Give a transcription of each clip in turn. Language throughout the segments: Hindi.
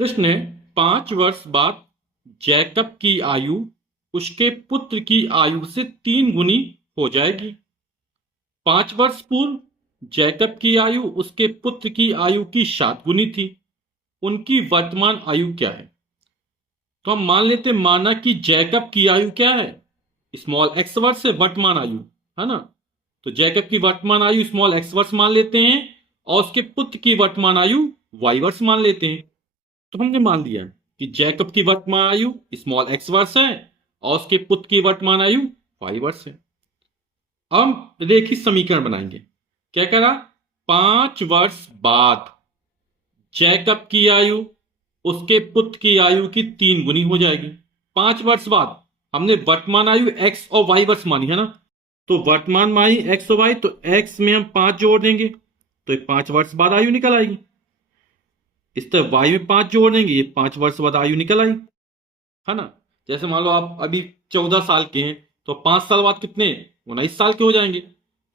प्रश्न है, 5 वर्ष बाद जैकब की आयु उसके पुत्र की आयु से 3 गुनी हो जाएगी। 5 वर्ष पूर्व जैकब की आयु उसके पुत्र की आयु की 7 गुनी थी। उनकी वर्तमान आयु क्या है? तो हम मान लेते, माना कि जैकब की आयु क्या है, स्मॉल एक्स वर्ष है वर्तमान आयु, है ना। तो जैकब की वर्तमान आयु स्मॉल एक्स वर्ष मान लेते हैं और उसके पुत्र की वर्तमान आयु वाई वर्ष मान लेते हैं। तो हमने मान लिया कि जैकब की वर्तमान आयु स्मॉल एक्स वर्ष है और उसके पुत्र की वर्तमान आयु वाई वर्ष है। अब हम रेखीय समीकरण बनाएंगे। क्या करा? 5 वर्ष बाद जैकब की आयु उसके पुत्र की आयु की 3 गुनी हो जाएगी। 5 वर्ष बाद हमने वर्तमान आयु एक्स और वाई वर्ष मानी है ना। तो वर्तमान माई एक्स और वाई, तो एक्स में हम 5 जोड़ देंगे तो 5 वर्ष बाद आयु निकल आएगी। इस तरह वाई में 5 जोड़ देंगे, ये 5 वर्ष बाद आयु निकल आई, है ना। जैसे मान लो आप अभी 14 साल के हैं तो 5 साल बाद कितने, 19 साल के हो जाएंगे।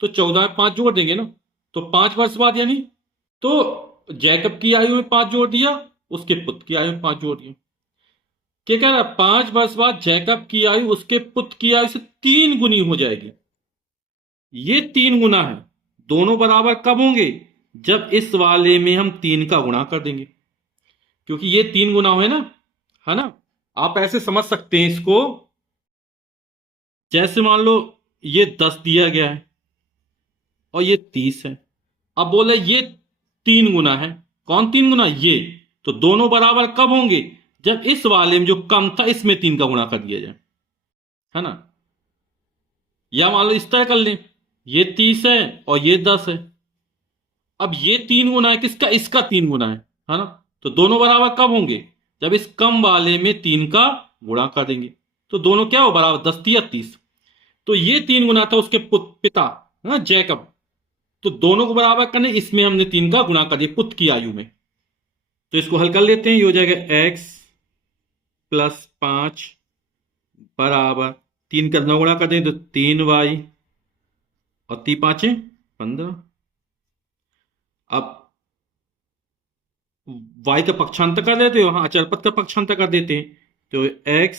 तो 14 में 5 जोड़ देंगे ना, तो 5 वर्ष बाद यानी, तो जैकब की आयु में 5 जोड़ दिया, उसके पुत्र की आयु में 5 जोड़ दिया। क्या कह रहा? 5 वर्ष बाद जैकब की आयु उसके पुत्र की आयु से 3 गुनी हो जाएगी। ये 3 गुना है। दोनों बराबर कब होंगे? जब इस वाले में हम 3 का गुणा कर देंगे, क्योंकि ये 3 गुना है ना। आप ऐसे समझ सकते हैं इसको, जैसे मान लो ये 10 दिया गया है और ये 30 है। अब बोले ये 3 गुना है। कौन 3 गुना? ये। तो दोनों बराबर कब होंगे? जब इस वाले में जो कम था इसमें 3 का गुणा कर दिया जाए, है ना। या मान लो इस तरह कर लें, ये 30 है और ये 10 है। अब ये 3 गुना है किसका? इसका 3 गुना है ना। तो दोनों बराबर कब होंगे? जब इस कम वाले में 3 का गुणा कर देंगे। तो दोनों क्या हो? बराबर, 10 या 30। तो ये 3 गुना था उसके पिता, है ना, जैकब। तो दोनों को बराबर करने इसमें हमने 3 का गुणा कर दिया पुत्र की आयु में। तो इसको हल कर लेते हैं। ये हो जाएगा x प्लस 5 बराबर 3 का 9 गुणा कर दें तो 3y और 3×5 = 15। अब y का पक्षांतर कर देते हो, हाँ, अचर पद का पक्षांतर कर देते हैं। तो x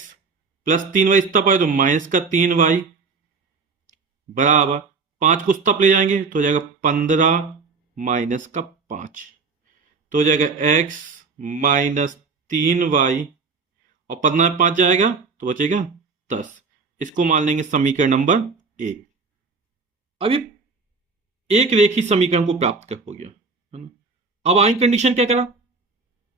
प्लस 3y तब आए तो माइनस का 3y बराबर 5 को तब ले जाएंगे तो हो जाएगा 15 माइनस का 5। तो हो जाएगा x माइनस 3y और 15 में 5 जाएगा तो बचेगा 10। इसको मान लेंगे समीकरण नंबर 1। अभी एक रेखीय समीकरण को प्राप्त कर हो गया, है ना। अब आई कंडीशन क्या करा?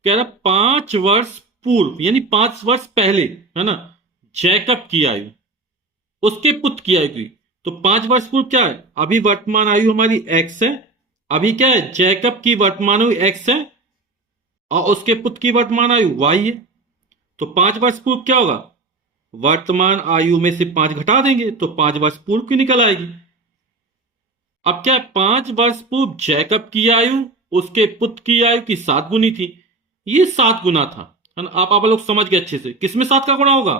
कह रहा 5 वर्ष पूर्व यानी 5 वर्ष पहले, है ना, जैकब की आयु उसके पुत्र की आयु की। तो 5 वर्ष पूर्व क्या है? अभी वर्तमान आयु हमारी x है। अभी क्या है? जैकब की वर्तमान आयु x है और उसके पुत्र की वर्तमान आयु y है। तो 5 वर्ष पूर्व क्या होगा? वर्तमान आयु में से 5 घटा देंगे तो 5 वर्ष पूर्व की निकल आएगी। अब क्या है? 5 वर्ष पूर्व जैकब की आयु उसके पुत्र की आयु की 7 गुनी थी। ये 7 गुना था, है ना। आप लोग समझ गए अच्छे से। किसमें 7 का गुणा होगा?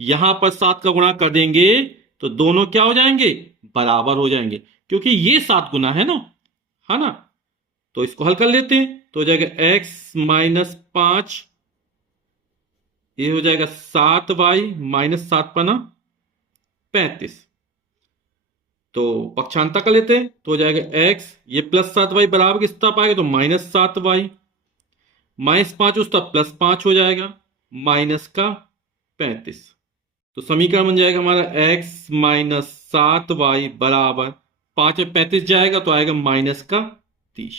यहां पर 7 का गुणा कर देंगे तो दोनों क्या हो जाएंगे? बराबर हो जाएंगे, क्योंकि ये 7 गुना है ना। तो इसको हल कर लेते हैं। तो हो जाएगा x माइनस 5, ये हो जाएगा 7y माइनस 7×5 = 35। तो पक्षांतर कर लेते हैं तो हो जाएगा x, ये प्लस 7y बराबर किस तरफ आएगा तो माइनस 7y, माइनस 5 उस तरफ प्लस 5 हो जाएगा, माइनस का 35। तो समीकरण बन जाएगा हमारा x माइनस 7y बराबर 5 में 35 जाएगा तो आएगा माइनस का 30।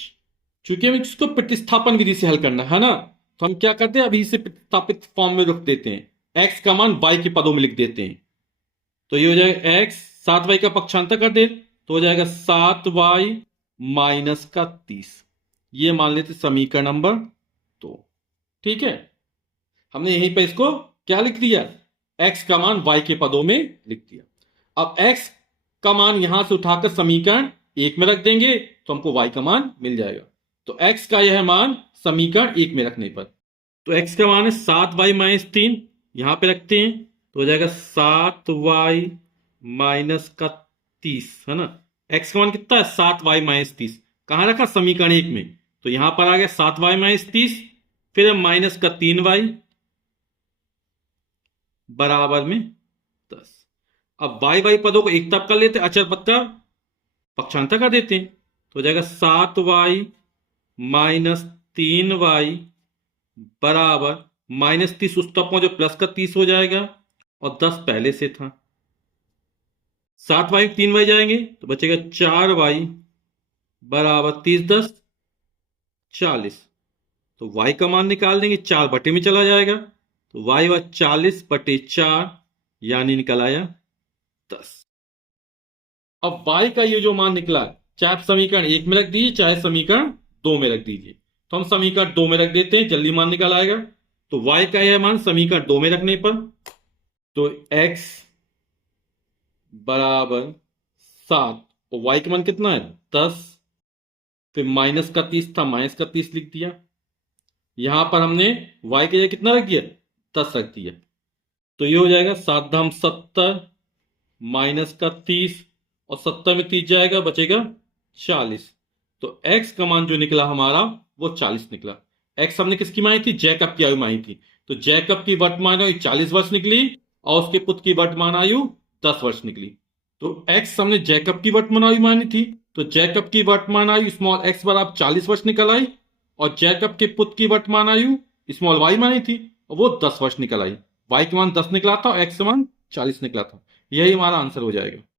चूंकि हम इसको प्रतिस्थापन विधि से हल करना है ना, तो हम क्या करते हैं, अभी इसे प्रतिस्थापित फॉर्म में रख देते हैं। x का मान y के पदों में लिख देते हैं। तो ये हो जाएगा x, 7y का पक्षांतर कर दे तो हो जाएगा 7y माइनस का 30। ये मान लेते समीकरण नंबर 2। ठीक है, हमने यहीं पर इसको क्या लिख दिया? x का मान y के पदों में लिख दिया। अब x का मान यहां से उठाकर समीकरण 1 में रख देंगे तो हमको y का मान मिल जाएगा। तो x का यह मान समीकरण 1 में रखने पर, तो x का मान है 7y माइनस 3, यहां पे रखते हैं तो हो जाएगा 7y माइनस का 30, है ना। x का मान कितना है? 7y minus 30। कहां रखा? समीकरण 1 में। तो यहां पर आ गया 7y माइनस 30 फिर माइनस का 3y बराबर में 10। अब वाई वाई पदों को एक तरफ कर लेते, अचर पद का पक्षांतर कर देते हैं, तो हो जाएगा 7y माइनस 3y बराबर -30, उस तरफ जो प्लस का 30 हो जाएगा और 10 पहले से था। 7y 3y जाएंगे तो बचेगा 4y बराबर 30 10 40। तो y का मान निकाल देंगे, 4 बटे में चला जाएगा, तो y व 40/4 यानी निकल आया 10। अब y का ये जो मान निकला, चाहे आप समीकरण 1 में रख दीजिए चाहे समीकरण 2 में रख दीजिए, तो हम समीकरण 2 में रख देते हैं, जल्दी मान निकल आएगा। तो y का यह मान समीकरण 2 में रखने पर, तो x बराबर 7 और y का मान कितना है 10, फिर माइनस का 30 था, माइनस का 30 लिख दिया। यहां पर हमने y के लिए कितना रख दिया 10 रख दिया, तो ये हो जाएगा 7 धाम 70 माइनस का 30 और 70 में 30 जाएगा, बचेगा 40। तो x का मान जो निकला हमारा वो 40 निकला। x हमने किसकी मानी थी, जैकब की आयु मानी थी, तो जैकब की वर्तमान आयु 40 वर्ष निकली और उसके पुत्र की वर्तमान आयु 10 वर्ष निकली। तो x हमने जैकब की वर्तमान आयु मानी थी, तो जैकब की वर्तमान आयु स्मॉल x बराबर 40 वर्ष निकल आई, और जैकब के पुत्र की वर्तमान आयु स्मॉल y मानी थी और वो 10 वर्ष निकल आई। y के मान 10 निकला था और x का मान 40 निकला था। यही हमारा आंसर हो जाएगा।